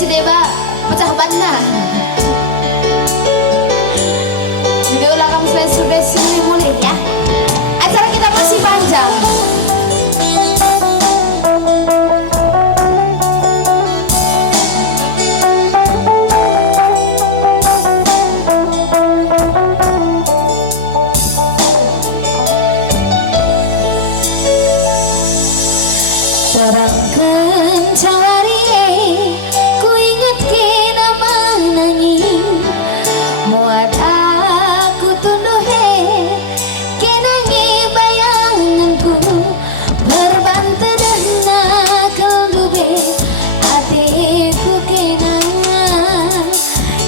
si Deba pecah bana. Jadi ulang kamu flashback mulai ya. Acara kita masih panjang. Terangkan cawari ku ingat ke nama nanging muat aku tunduh ke nangi bayanganku berbanta dana keldube hatiku kenangan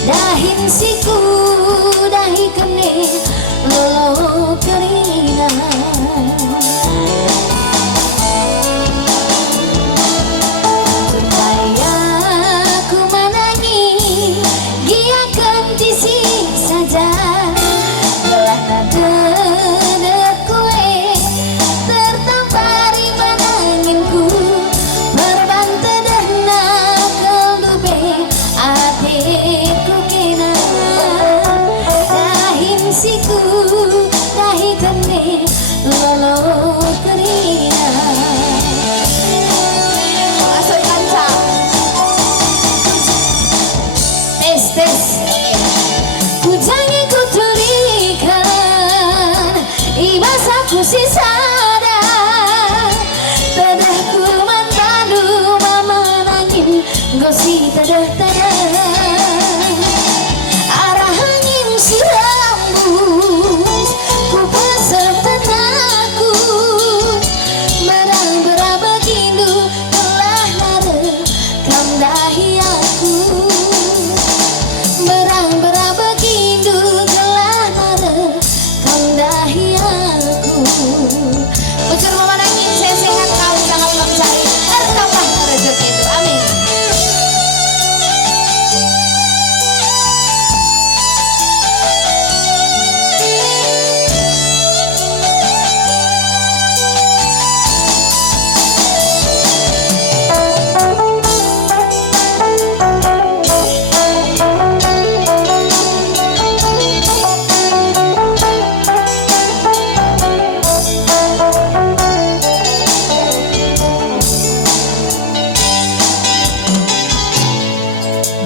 dahin siku dahi kene lolo keringan. Si sadar tadah kuman bandu mama nangin gosi tadah arah angin si rambut ku peserta aku merang beraba gindu telah merekam dahi aku merang beraba gindu telah merekam dahi ucur mama nangis saya sehat kau sangat mencari bertambah rezeki itu amin.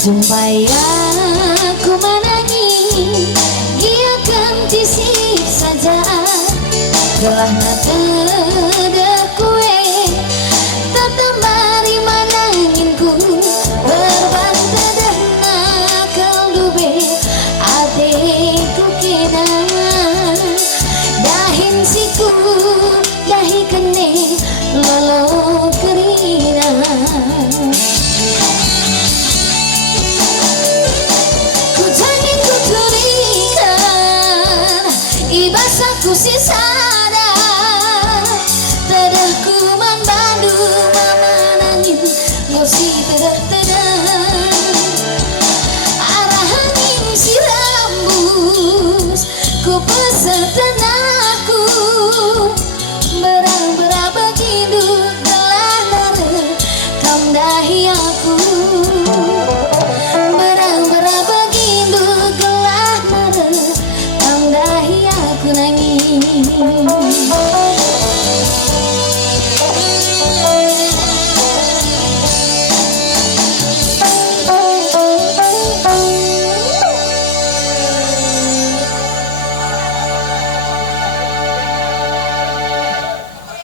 Jumpai aku menangis giakan tisi saja gelah nate dek kue tetap mari menanginku berbanta dana keldube adekku kenangan dahin siku dahi kene lolo keringan. Ibasaku si sadar tadah kuman bandu mama nangin gosi tadah arah angin si rambut ku peserta